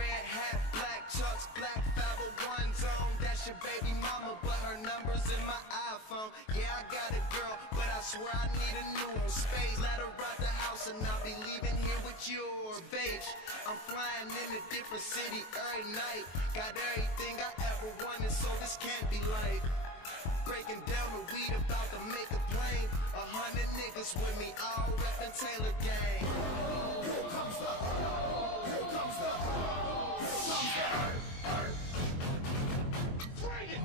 red hat, black chucks, black 501s on. That's your baby mama, but her number's in my iPhone. Yeah, I got it, girl, but I swear I need a new one. Space, let her rock the house and I'll be leaving here with yours. Bitch, I'm flying in a different city every night. Got everything I ever wanted, so this can't be light. Breaking down the weed about to make a plane. 100 niggas with me, all reppin' Taylor gang. Here comes the, here comes the, bring it.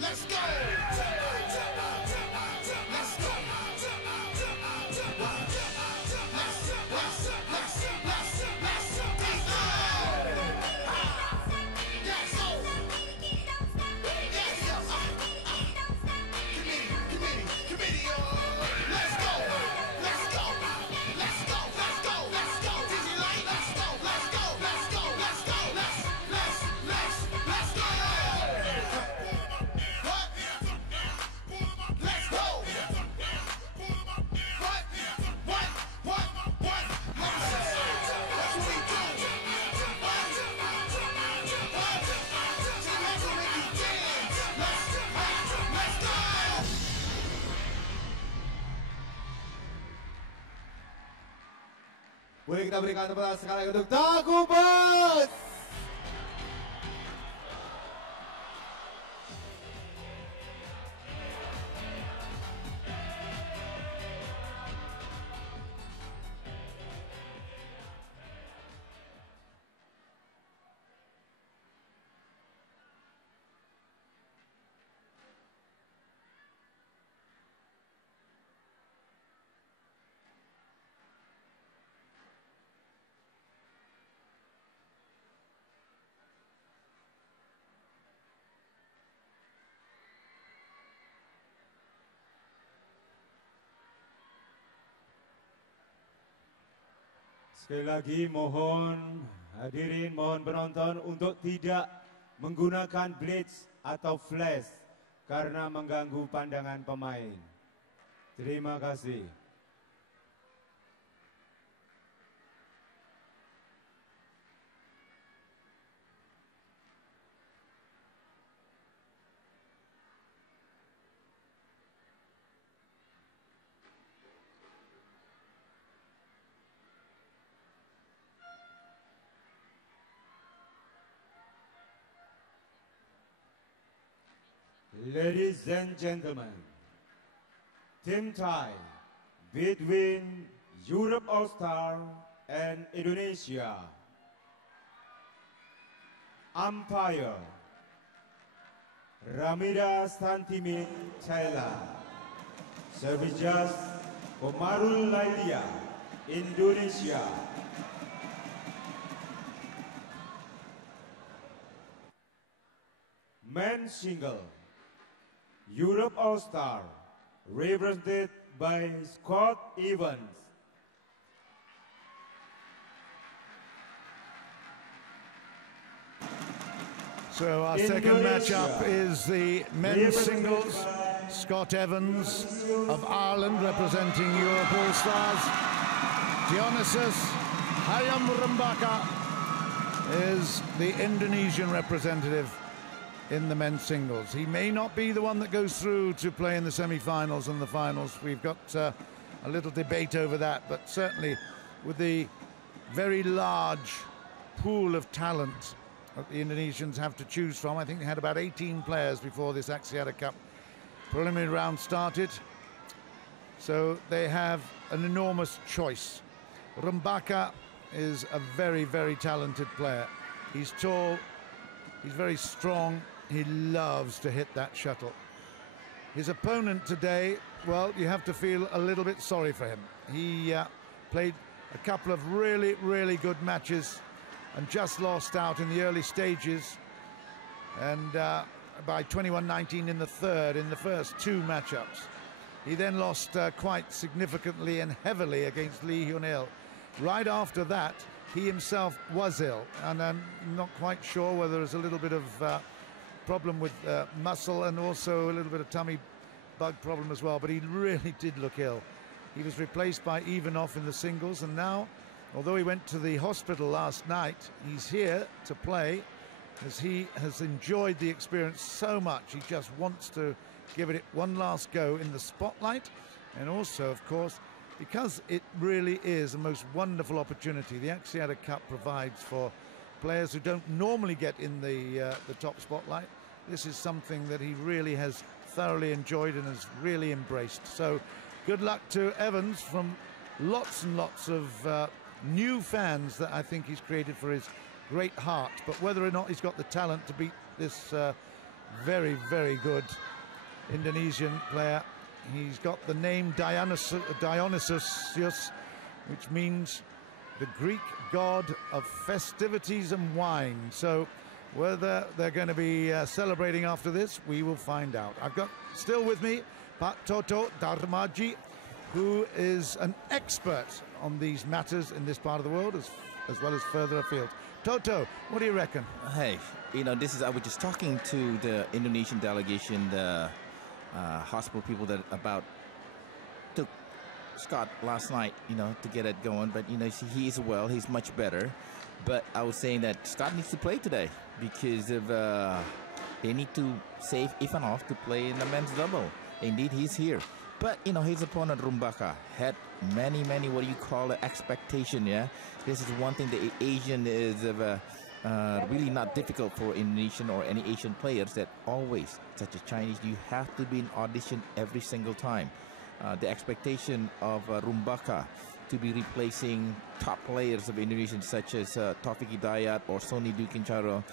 Let's go! Boleh kita berikan tepuk tangan sekali untuk Takubus. Sekali lagi mohon hadirin, mohon penonton untuk tidak menggunakan blitz atau flash karena mengganggu pandangan pemain. Terima kasih. Ladies and gentlemen, team tie between Europe All-Star and Indonesia. Umpire Ramida Santimi Thailand. Service judge Komarul Lailia, Indonesia. Men's single Europe All-Star, represented by Scott Evans. So our second matchup is the men's singles. Scott Evans of Ireland representing Europe All-Stars. Dionysius Hayom Rumbaka is the Indonesian representative in the men's singles. He may not be the one that goes through to play in the semi-finals and the finals. We've got a little debate over that, but certainly with the very large pool of talent that the Indonesians have to choose from. I think they had about 18 players before this Axiata Cup preliminary round started. So they have an enormous choice. Rumbaka is a very, very talented player. He's tall, he's very strong, he loves to hit that shuttle. His opponent today, well, you have to feel a little bit sorry for him. He played a couple of really, really good matches and just lost out in the early stages, and by 21-19 in the third, in the first two matchups. He then lost quite significantly and heavily against Lee Hyun-il. Right after that, he himself was ill, and I'm not quite sure whether there's a little bit of problem with muscle and also a little bit of tummy bug problem as well, but he really did look ill. He was replaced by Ivanov in the singles, and now, although he went to the hospital last night, he's here to play, as he has enjoyed the experience so much. He just wants to give it one last go in the spotlight, and also, of course, because it really is a most wonderful opportunity. The Axiata Cup provides for players who don't normally get in the top spotlight. This is something that he really has thoroughly enjoyed and has really embraced. So good luck to Evans from lots and lots of new fans that I think he's created for his great heart. But whether or not he's got the talent to beat this very, very good Indonesian player, he's got the name Dionysius, which means the Greek god of festivities and wine. So whether they're going to be celebrating after this, we will find out. I've got still with me Pak Toto Darmaji, who is an expert on these matters in this part of the world as well as further afield. Toto, what do you reckon? Hey, you know, I was just talking to the Indonesian delegation, the hospital people that about took Scott last night, you know, to get it going. But, you know, he's well, he's much better. But I was saying that Scott needs to play today because of they need to save Ivanov to play in the men's double. Indeed, he's here. But, you know, his opponent, Rumbaka, had many, what do you call it, expectation, yeah? This is one thing the Asian is really not difficult for Indonesian or any Asian players, that always, such as Chinese, you have to be in audition every single time. The expectation of Rumbaka to be replacing top players of Indonesia, such as Taufik Hidayat or Sony Dwi Kincaro,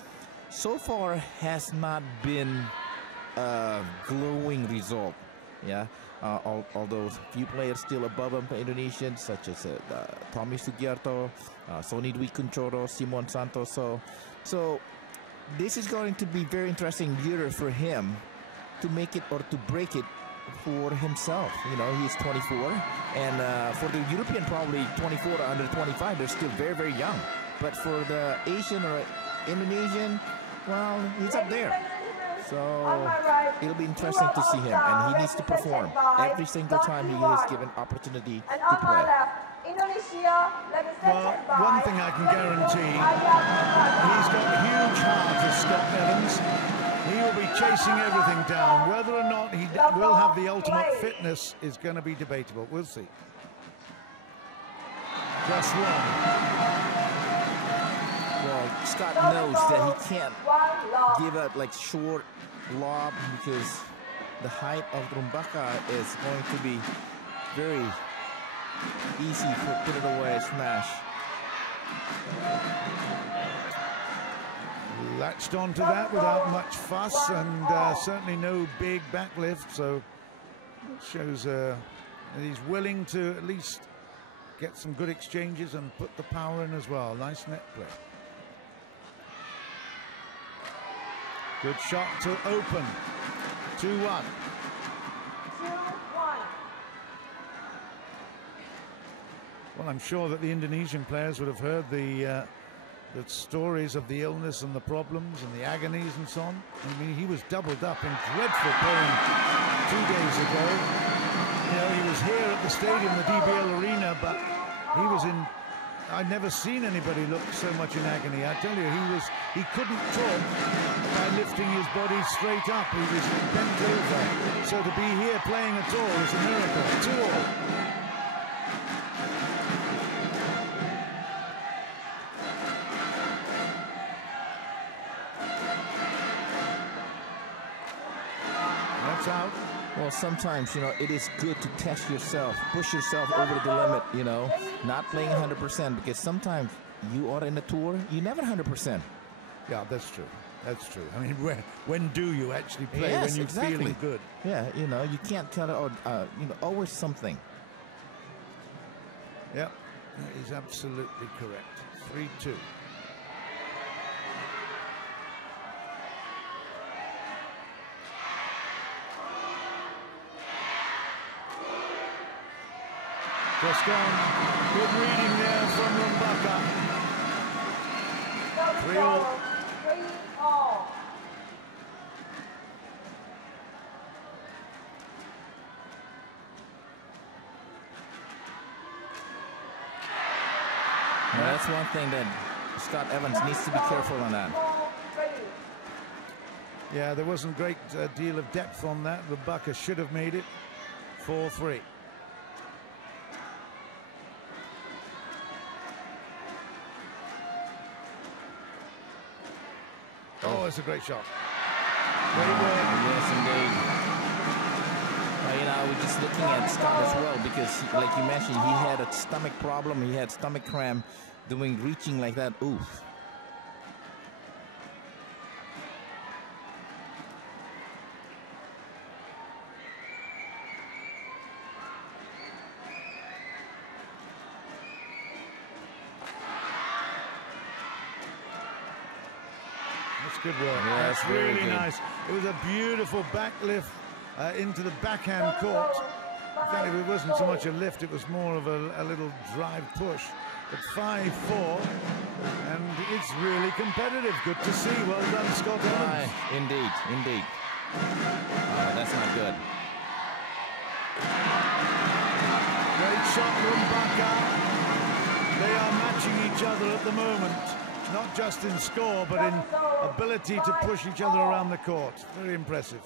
so far has not been a glowing result, yeah? Although few players still above him for Indonesian, such as Tommy Sugiarto, Sony Dwi Kincaro, Simon Santos. So this is going to be very interesting year for him to make it or to break it for himself. You know, he's 24, and for the European, probably 24 or under 25, they're still very, very young. But for the Asian or Indonesian, well, he's up there. So it'll be interesting to see him, and he needs to perform every single time he is given opportunity to play. Well, one thing I can guarantee, he's got a huge heart as Scott Evans. He will be chasing everything down. Whether or not he will have the ultimate fitness is going to be debatable. We'll see. Just long. Well, Scott knows that he can't give up like short lob because the height of Rumbaka is going to be very easy to put it away, smash. Latched onto that without much fuss, and certainly no big backlift, so it shows that he's willing to at least get some good exchanges and put the power in as well. Nice net play. Good shot to open. 2-1. Well, I'm sure that the Indonesian players would have heard the stories of the illness and the problems and the agonies and so on. I mean, he was doubled up in dreadful pain 2 days ago. You know, he was here at the stadium, the DBL Arena, but he was in... I've never seen anybody look so much in agony. I tell you, he couldn't talk by lifting his body straight up. He was bent over. So to be here playing at all is a miracle. 2-2. Out. Well, sometimes, you know, it is good to test yourself, push yourself over the limit, you know, not playing 100%, because sometimes you are in a tour, you never 100%. Yeah, that's true. That's true. I mean, when do you actually play? Yes, when you're exactly. feeling good. Yeah, you know, you can't tell it, or, you know, always something. Yep, that is absolutely correct. 3-2. Just gone. Good reading there from Rumbaka. 3-all. 3-all. That's one thing that Scott Evans needs to be careful on that. Yeah, there wasn't a great deal of depth on that. Rumbaka should have made it 4-3. Oh, it's a great shot. Great work. Yes, indeed. You know, we're just looking at Scott as well because, like you mentioned, he had a stomach problem. He had stomach cramp doing reaching like that. Oof. Good work. Yeah, that's really nice. It was a beautiful back lift into the backhand court. In fact, it wasn't so much a lift, it was more of a little drive push. But 5-4, and it's really competitive. Good to see. Well done, Scott Evans. Indeed, indeed. That's not good. Great shot, Rumbaka. They are matching each other at the moment. Not just in score, but in ability to push each other around the court. Very impressive.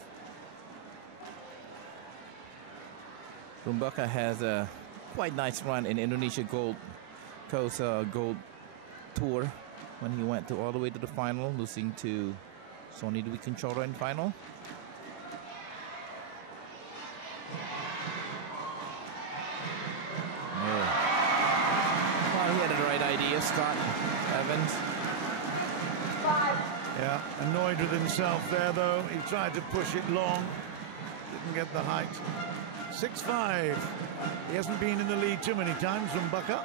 Rumbaka has a quite nice run in Indonesia Gold Coast Gold Tour when he went all the way to the final, losing to Sonny Dwi Kunchoro in final. Well, he had the right idea, Scott Evans. Yeah, annoyed with himself there, though. He tried to push it long. Didn't get the height. 6-5. He hasn't been in the lead too many times, Rumbaka.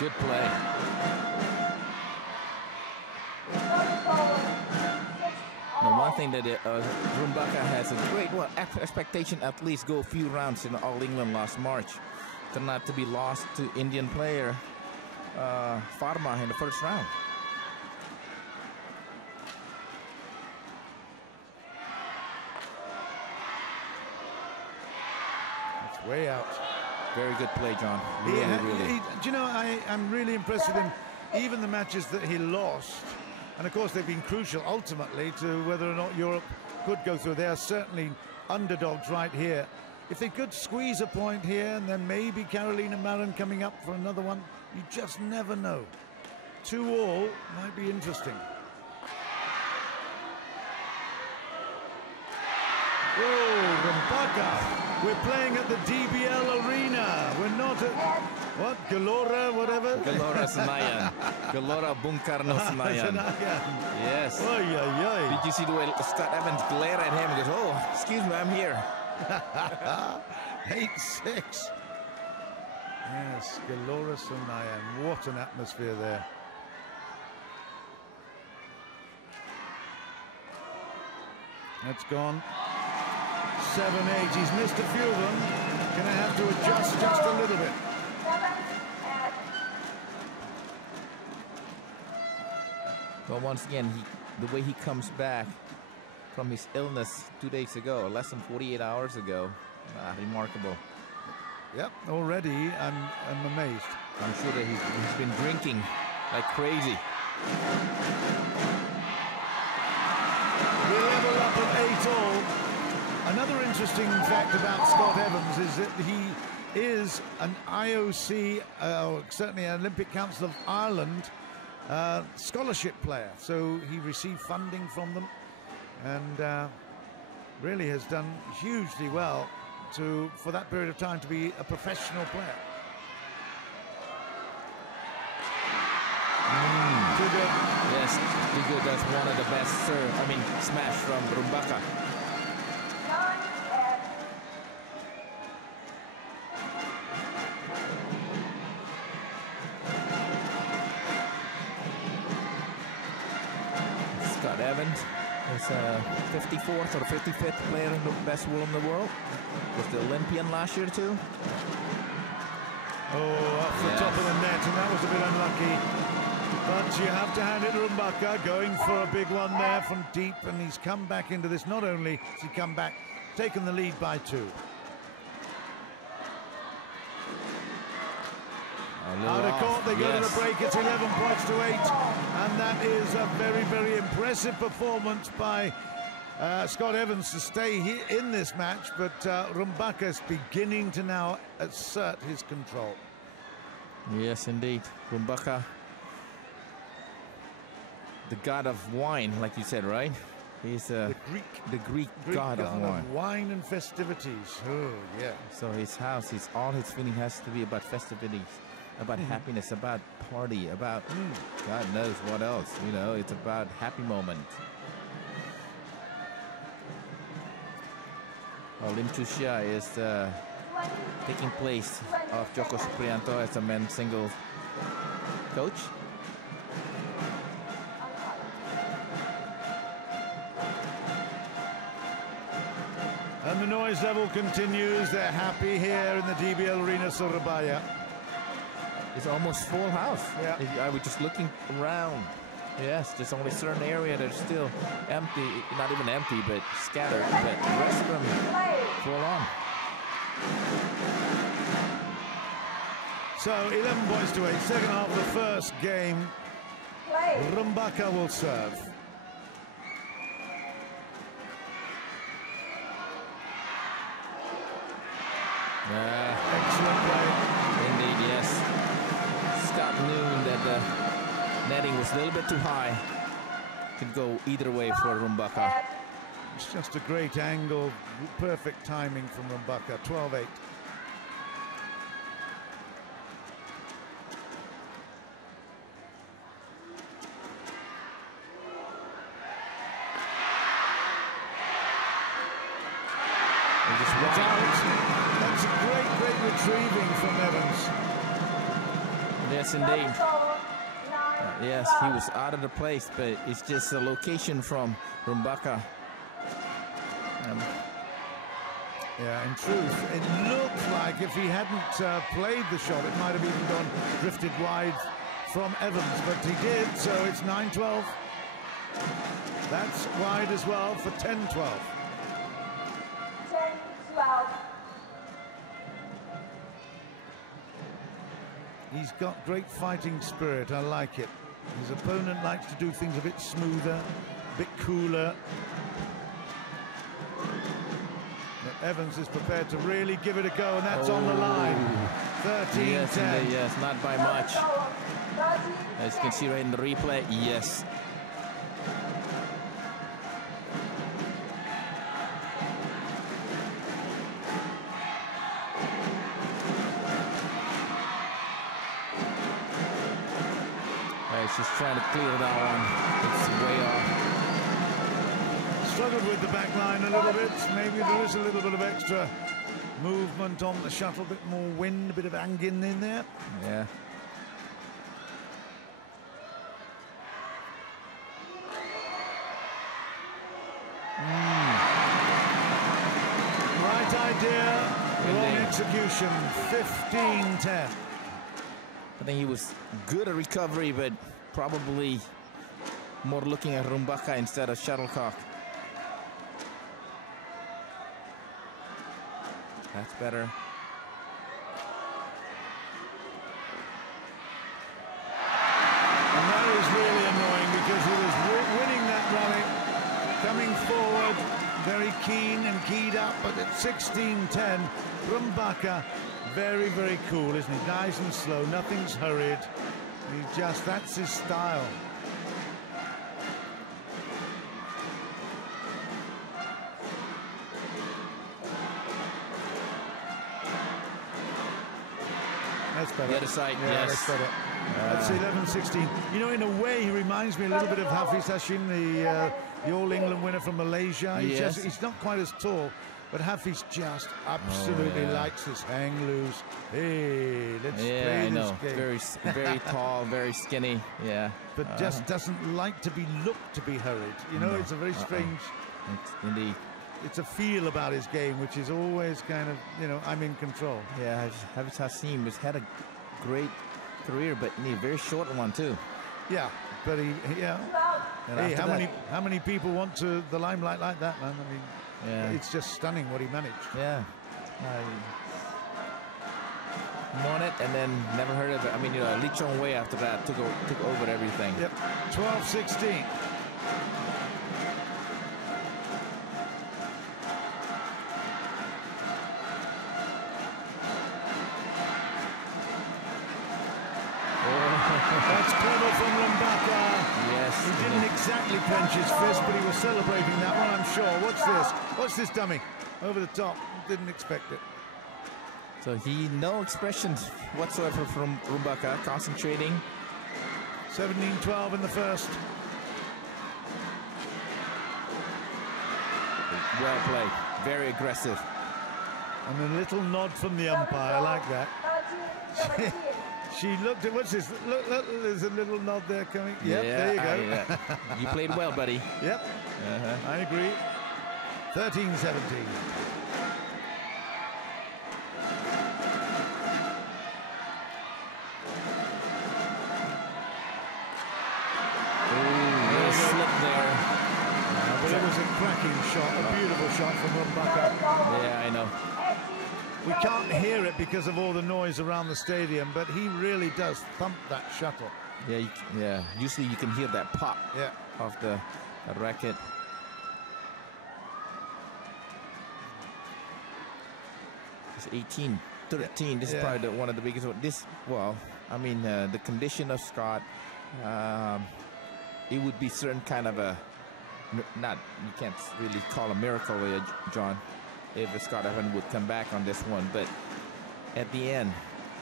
Good play. Now, one thing that Rumbaka has a great expectation, at least go a few rounds in All England last March, to not to be lost to Indian player Pharma in the first round. It's way out. Very good play, John. Really, really. Do you know, I'm really impressed with him. Even the matches that he lost, and of course they've been crucial ultimately to whether or not Europe could go through. They are certainly underdogs right here. If they could squeeze a point here, and then maybe Carolina Marin coming up for another one, you just never know. 2-all might be interesting. Whoa, Rumbaka. We're playing at the DBL Arena. We're not at, what, Gelora, whatever? Gelora Senayan. Gelora Bung Karno Senayan. Yes. Oy, oy, oy. Did you see the way Scott Evans glare at him and goes, oh, excuse me, I'm here. 8-6. Yes, Gelora Senayan. What an atmosphere there. That's gone. 7-8. He's missed a few of them. Gonna have to adjust just a little bit. Well, once again, the way he comes back from his illness 2 days ago, less than 48 hours ago, remarkable. Yep, already I'm amazed. I'm sure that he's been drinking like crazy. We level up at 8-all. Another interesting fact about Scott Evans is that he is an IOC, or certainly an Olympic Council of Ireland scholarship player. So he received funding from them and really has done hugely well for that period of time to be a professional player. To the honest, Tigo does one of the best smash from Rumbaka. Scott Evans is 54th or 55th player in the best world in the world. Was the Olympian last year too. Oh, off the top of the net, and that was a bit unlucky. But you have to hand it to Rumbaka, going for a big one there from deep, and he's come back into this. Not only has he come back, taken the lead by 2. Out of court, they go to the break. It's 11 points to 8, and that is a very, very impressive performance by Scott Evans to stay here in this match. But Rumbaka is beginning to now assert his control. Yes, indeed, Rumbaka, the god of wine, like you said, right? He's the Greek god of wine and festivities. Oh, yeah. So his house, all his feeling has to be about festivities, about happiness, about party, about God knows what else. You know, it's about happy moments. Lim Chuxia is taking place of Joko Supriyanto as a men's singles coach. And the noise level continues. They're happy here in the DBL Arena, Surabaya. It's almost full house. Yeah. I was just looking around. Yes, there's only a certain area that's still empty, not even empty, but scattered. But the rest of them full on. So 11 points to 8. Second half of the first game. Rumbaka will serve. Excellent play. Indeed, yes. Scott knew that the netting was a little bit too high. Could go either way for Rumbaka. It's just a great angle. Perfect timing from Rumbaka. 12-8. That's a great retrieving from Evans. Yes, indeed. Yes, he was out of the place, but it's just a location from Rumbaka. Yeah, in truth, it looked like if he hadn't played the shot, it might have even gone drifted wide from Evans, but he did, so it's 9-12. That's wide as well for 10-12. 10-12. He's got great fighting spirit. I like it. His opponent likes to do things a bit smoother, a bit cooler. But Evans is prepared to really give it a go, and that's on the line. 13-10. Yes, indeed, yes, not by much. As you can see right in the replay, yes. She's trying to clear that one. It's way off. Struggled with the back line a little bit. Maybe there is a little bit of extra movement on the shuttle, a bit more wind, a bit of angin in there. Yeah. Right idea, wrong execution. 15-10. I think he was good at recovery, but probably more looking at Rumbaka instead of shuttlecock. That's better. And that is really annoying because he was winning that rally, coming forward, very keen and keyed up, but at 16-10, Rumbaka, very, very cool, isn't he? Nice and slow, nothing's hurried. That's his style. That's better. The other side, yeah, yes. That's better. That's 11-16. You know, in a way, he reminds me a little bit of Hafiz Hashim, the All England winner from Malaysia. He's not quite as tall, but Hafiz just absolutely likes this hang loose. Hey, let's play this game. Very tall, very skinny. Yeah, but just doesn't like to be looked to be hurried. You know, it's a very strange. Indeed. It's a feel about his game, which is always kind of, you know, I'm in control. Yeah, Hafiz Hashim has had a great career, but a very short one too. Yeah, but hey, how many people want the limelight like that, man? I mean, it's just stunning what he managed. Yeah, won it and then never heard of it. I mean, you know, Lee Chong Wei after that took over everything. Yep, 12-16. That's clever from Rumbaka. Yes. He didn't exactly clench his fist, but he was celebrating that one, I'm sure. What's this? What's this dummy? Over the top. Didn't expect it. So no expressions whatsoever from Rumbaka, concentrating. 17-12 in the first. Well played. Very aggressive. And a little nod from the umpire. I like that. She looked at, what's this? Look, there's a little nod there coming. Yep, there you go. You played well, buddy. Yep, I agree. 13-17. But it was a cracking shot, a beautiful shot from Rumbaka. Yeah, I know. We can't hear it because of all the noise around the stadium, but he really does thump that shuttle. Yeah. Usually you can hear that pop of the racket. It's 18-13. This is probably one of the biggest. I mean, the condition of Scott, it would be certain kind of a, you can't really call a miracle, John, if Scott Evans would come back on this one. But at the end,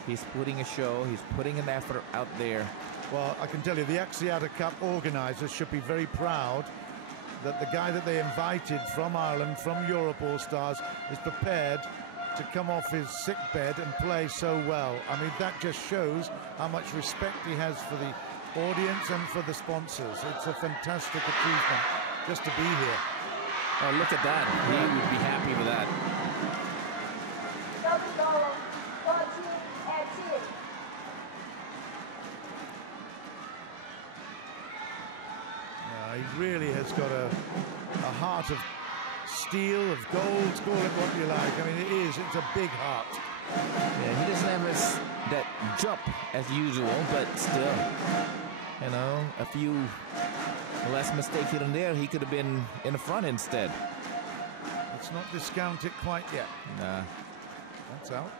he's putting a show, he's putting an effort out there. Well, I can tell you, the Axiata Cup organisers should be very proud that the guy that they invited from Ireland, from Europe All-Stars, is prepared to come off his sick bed and play so well. I mean, that just shows how much respect he has for the audience and for the sponsors. It's a fantastic achievement just to be here. Oh, look at that. He would be happy with that. He really has got a heart of steel, of gold, call it what you like. I mean, it's a big heart. Yeah, he doesn't have that jump as usual, but still, you know, a few less mistakes here and there, he could have been in the front instead. Let's not discount it quite yet. Nah. That's out.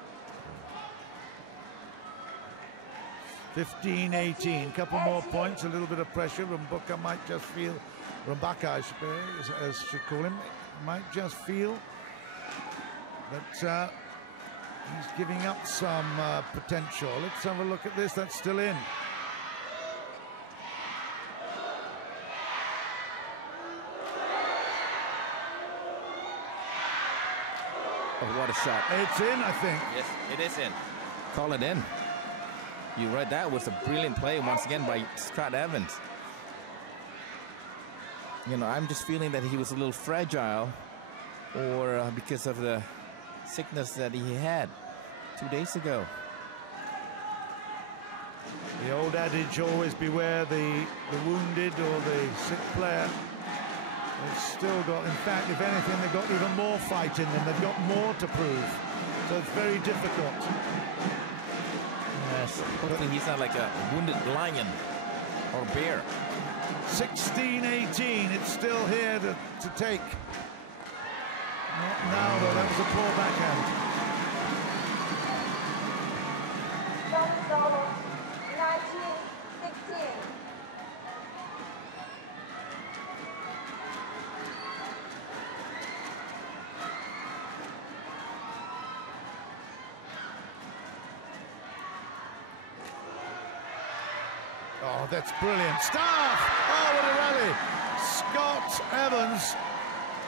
15-18, couple more points, a little bit of pressure. Rumbaka might just feel, Rumbaka, as should call him, might just feel that he's giving up some potential. Let's have a look at this. That's still in. Oh, what a shot. It's in, I think. Yes, it is in. Call it in. You're right, that was a brilliant play once again by Scott Evans. You know, I'm just feeling that he was a little fragile, or because of the sickness that he had 2 days ago. The old adage, always beware the wounded or the sick player. They've still got, in fact, if anything, they've got even more fight in them. They've got more to prove. So it's very difficult. Yes, hopefully he's not like a wounded lion or bear. 16-18, it's still here to take. Not now, though, that was a poor backhand. 19-16. Oh, that's brilliant stuff. Oh, what a rally. Scott Evans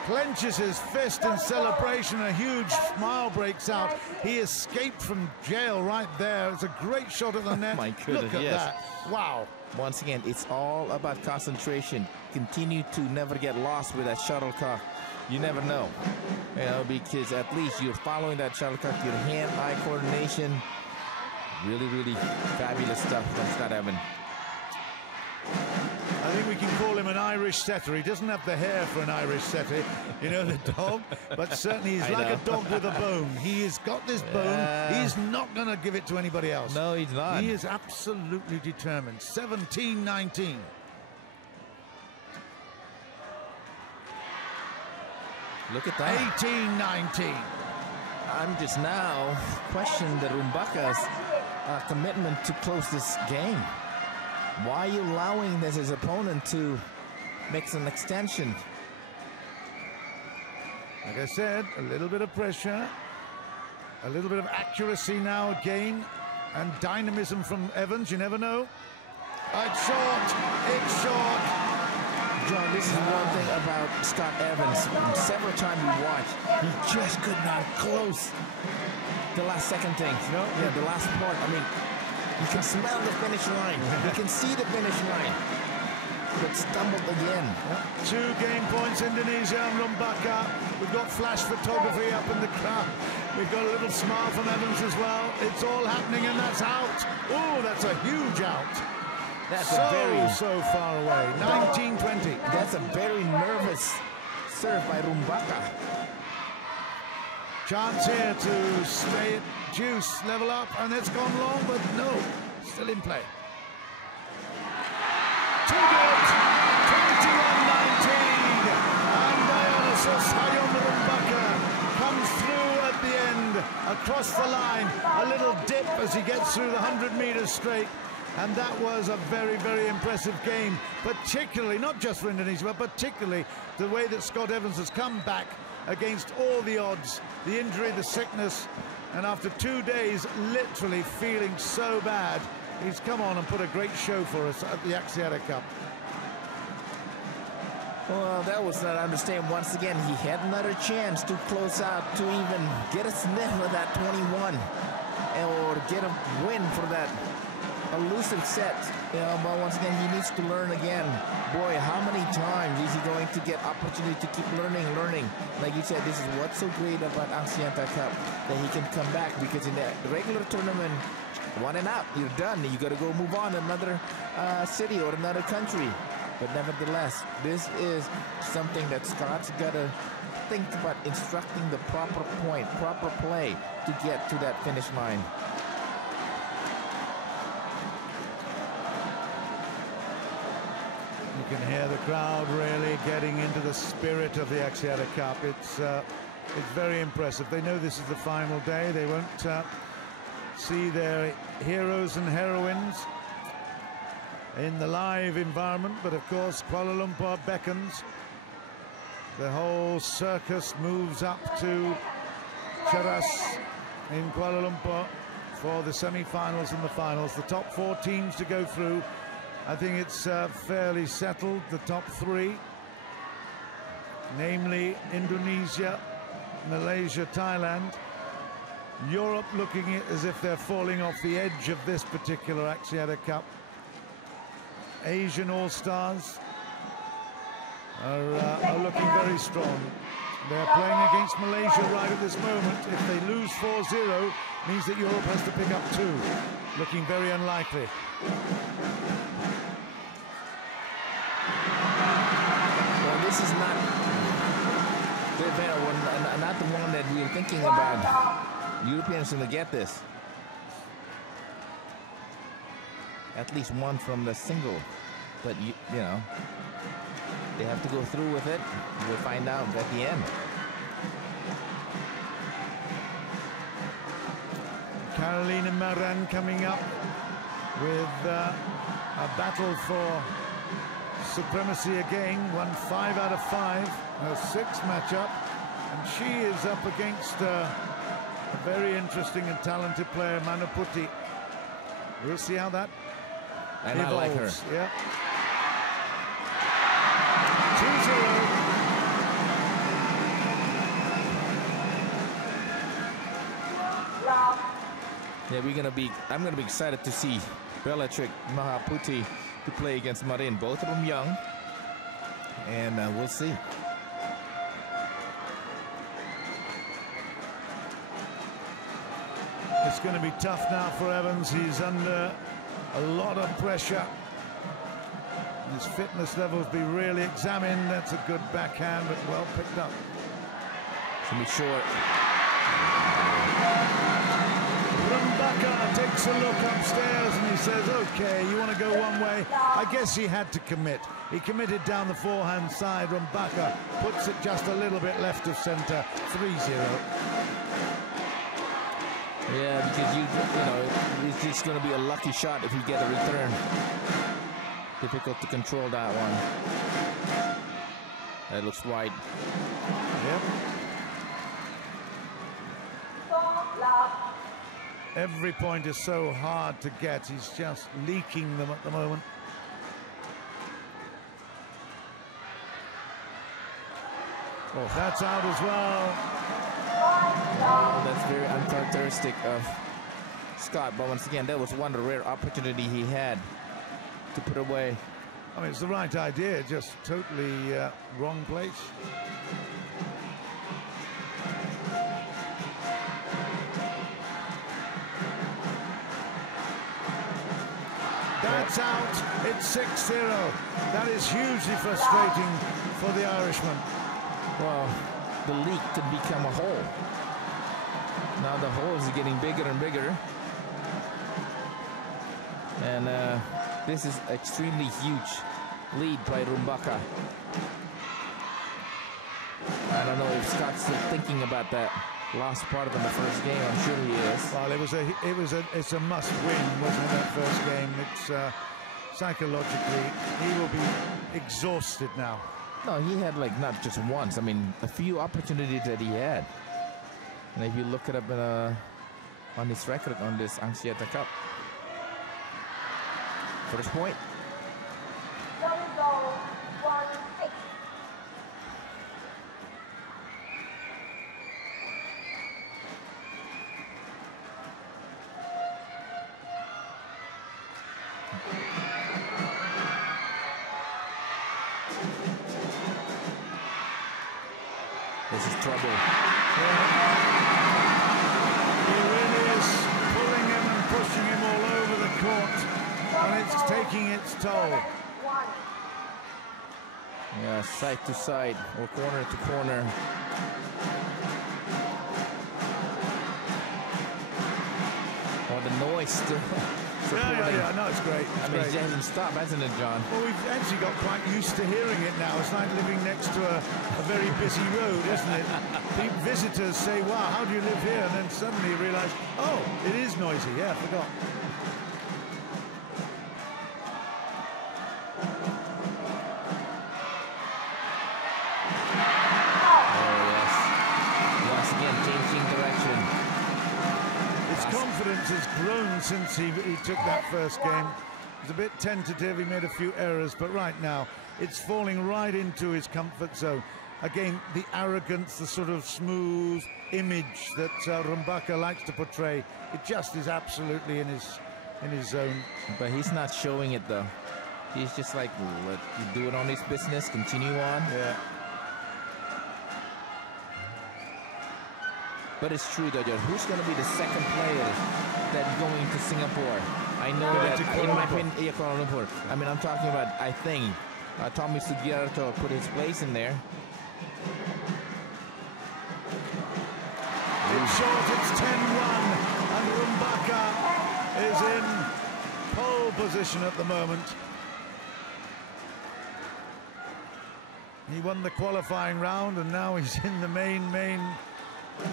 clenches his fist in celebration. A huge smile breaks out. He escaped from jail right there. It's a great shot at the net. My goodness, look at yes. that. Wow. Once again, it's all about concentration. Continue to never get lost with that shuttlecock. You never know, you know, because at least you're following that shuttlecock, your hand-eye coordination. Really, really fabulous stuff from Scott Evans. I think we can call him an Irish setter. He doesn't have the hair for an Irish setter, you know, the dog, but certainly he's like a dog with a bone. He has got this bone. He's not going to give it to anybody else. No, he's not. He is absolutely determined. 17-19. Look at that. 18-19. I'm just now questioning the Rumbaka's commitment to close this game. Why are you allowing this his opponent to make an extension? Like I said, a little bit of pressure, a little bit of accuracy now again, and dynamism from Evans. You never know. It's short. It's short. John, this is one thing about Scott Evans. Several times we watched, he just could not close the last second thing. No. Yeah, the last part. I mean, you can smell the finish line. You can see the finish line. But stumbled again. Yep. 2 game points, Indonesia and Rumbaka. We've got flash photography up in the crowd. We've got a little smile from Evans as well. It's all happening, and that's out. Oh, that's a huge out. That's so far away. 19-20. That's a very nervous serve by Rumbaka. Chance here to stay at juice, level up, and it's gone long, but no, still in play. Too good. 21-19, and Dionysius Hayom Rumbaka comes through at the end, across the line. A little dip as he gets through the 100 meters straight. And that was a very, very impressive game, particularly, not just for Indonesia, but particularly the way that Scott Evans has come back against all the odds, the injury, the sickness, and after 2 days, literally feeling so bad, he's come on and put a great show for us at the Axiata Cup. Well, that was not understand. Once again, he had another chance to close out, to even get a sniff of that 21, or get a win for that elusive set, you know, but once again he needs to learn again. Boy, how many times is he going to get opportunity to keep learning? Like you said, this is what's so great about Axiata Cup, that he can come back, because in the regular tournament, 1 and out, you're done. You got to go move on to another city or another country. But nevertheless, this is something that Scott's got to think about, instructing the proper point, proper play to get to that finish line. You can hear the crowd really getting into the spirit of the Axiata Cup. It's very impressive. They know this is the final day. They won't see their heroes and heroines in the live environment, but of course Kuala Lumpur beckons. The whole circus moves up to Cheras in Kuala Lumpur for the semi-finals and the finals. The top 4 teams to go through. I think it's fairly settled, the top 3, namely Indonesia, Malaysia, Thailand. Europe looking as if they're falling off the edge of this particular Axiata Cup. Asian All-Stars are looking very strong. They're playing against Malaysia right at this moment. If they lose 4-0, means that Europe has to pick up 2. Looking very unlikely. Well, this is not the one that we were thinking about. Europeans going to get this. At least one from the single. But, you know, they have to go through with it. We'll find out at the end. Carolina Maran coming up with a battle for supremacy again. Won 5 out of 5. Her 6th matchup. And she is up against a very interesting and talented player, Manuputi. We'll see how that And I like her. Yeah. 2-0. Yeah, I'm gonna be excited to see Bellatrix Mahaputi to play against Marin. Both of them young, and we'll see. It's going to be tough now for Evans. He's under a lot of pressure. His fitness levels be really examined. That's a good backhand, but well picked up. It's gonna be short. Rumbaka takes a look upstairs and he says, okay, you want to go one way? I guess he had to commit. He committed down the forehand side. Rumbaka puts it just a little bit left of centre. 3-0. Yeah, because you know, it's just going to be a lucky shot if you get a return. Difficult to control that one. That looks wide. Yep. Every point is so hard to get. He's just leaking them at the moment. Oh, that's out as well. Oh, that's very uncharacteristic of Scott. But once again, that was one rare opportunity he had to put away. I mean, it's the right idea, just totally wrong place. That's out. It's 6-0. That is hugely frustrating for the Irishman. Well, the leak could become a hole. Now the hole is getting bigger and bigger. And this is extremely huge lead by Rumbaka. I don't know if Scott's still thinking about that last part of the first game. I'm sure he is. Well, it's a must-win, wasn't it? That first game. It's psychologically, he will be exhausted now. No, he had like not just once. I mean, a few opportunities that he had. And if you look it up on his record on this Axiata Cup. First point. This is trouble. He really is pulling him and pushing him all over the court, and it's taking its toll. Yeah, side to side or corner to corner. Oh, the noise still. Yeah, no, it's great. I mean, it hasn't stopped, hasn't it, John? Well, we've actually got quite used to hearing it now. It's like living next to a very busy road, isn't it? Visitors say, wow, how do you live here? And then suddenly you realise, oh, it is noisy. Yeah, I forgot. Oh, yes. Once again, changing direction. His confidence has grown since he took that first game. He was a bit tentative, he made a few errors, but right now it's falling right into his comfort zone. Again, the arrogance, the sort of smooth image that Rumbaka likes to portray, it just is absolutely in his zone. But he's not showing it though. He's just like, let you do it on his business, continue on. Yeah. But it's true though, George. Who's going to be the second player that's going to Singapore? I know that in my opinion, Kuala Lumpur. I mean, I'm talking about, I think, Tommy Sugiarto put his place in there. It's short, it's 10-1, and Rumbaka is in pole position at the moment. He won the qualifying round, and now he's in the main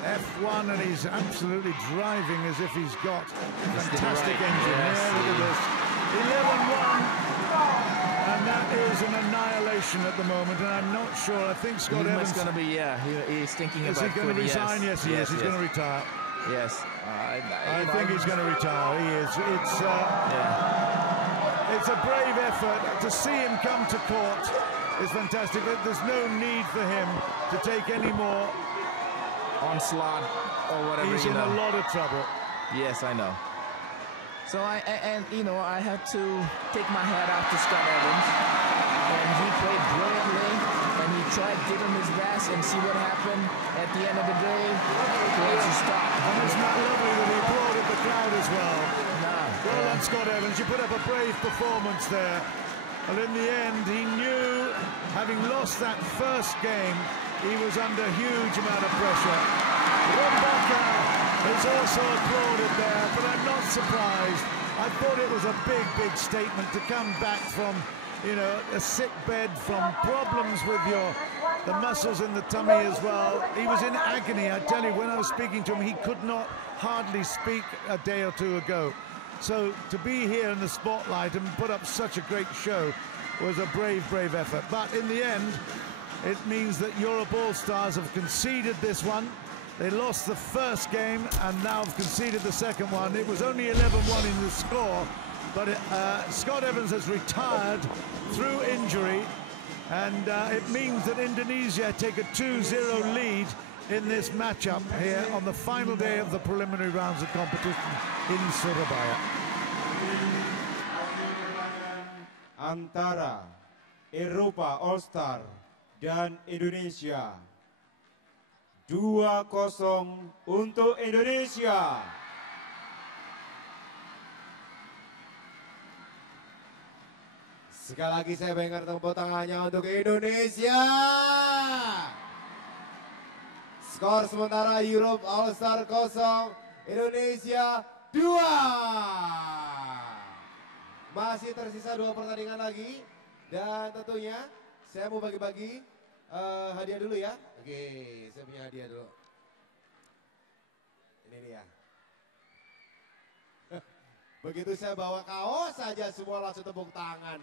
F1, and he's absolutely driving as if he's got fantastic engine. Yes, yeah, look at this. 11-1, and that is an annihilation at the moment, and I'm not sure. I think Scott Evans is going to be, he's thinking about Is he going to resign? Yes, he is. He's going to retire. Yes. I think he's going to retire. He is. It's a brave effort. To see him come to court is fantastic. There's no need for him to take any more onslaught or whatever. He's in a lot of trouble. Yes, I know. So I have to take my hat off to Scott Evans, and he played brilliantly, and he tried to give him his best, and see what happened at the end of the day. He had to stop. And it's not lovely that he applauded the crowd as well. Nah, well done, Scott Evans. You put up a brave performance there. But in the end, he knew, having lost that first game, he was under a huge amount of pressure. Rumbaka is also applauded there, but I'm not surprised. I thought it was a big, big statement to come back from, you know, a sick bed, from problems with the muscles in the tummy as well. He was in agony. I tell you, when I was speaking to him, he could not hardly speak a day or two ago. So to be here in the spotlight and put up such a great show was a brave, brave effort. But in the end, it means that Europe All-Stars have conceded this one. They lost the first game and now have conceded the second one. It was only 11-1 in the score, but Scott Evans has retired through injury, and it means that Indonesia take a 2-0 lead in this matchup here on the final day of the preliminary rounds of competition in Surabaya. Antara Eropa All-Star dan Indonesia. 2-0 untuk Indonesia. Sekali lagi saya berikan tepuk tangannya untuk Indonesia. Skor sementara Europe All-Star 0, Indonesia 2. Masih tersisa 2 pertandingan lagi. Dan tentunya saya mau bagi-bagi hadiah dulu ya. Oke, saya punya hadiah dulu. Ini dia. Begitu saya bawa kaos saja semua langsung tepuk tangan.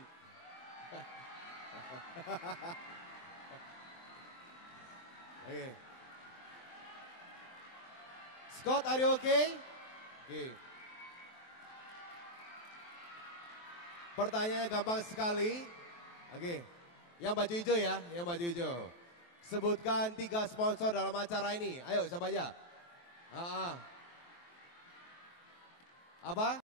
Oke. Scott, are you okay? Oke. Pertanyaannya gampang sekali. Oke. Yang baju hijau ya, yang baju hijau. Sebutkan 3 sponsor dalam acara ini. Ayo, siapa aja? Apa?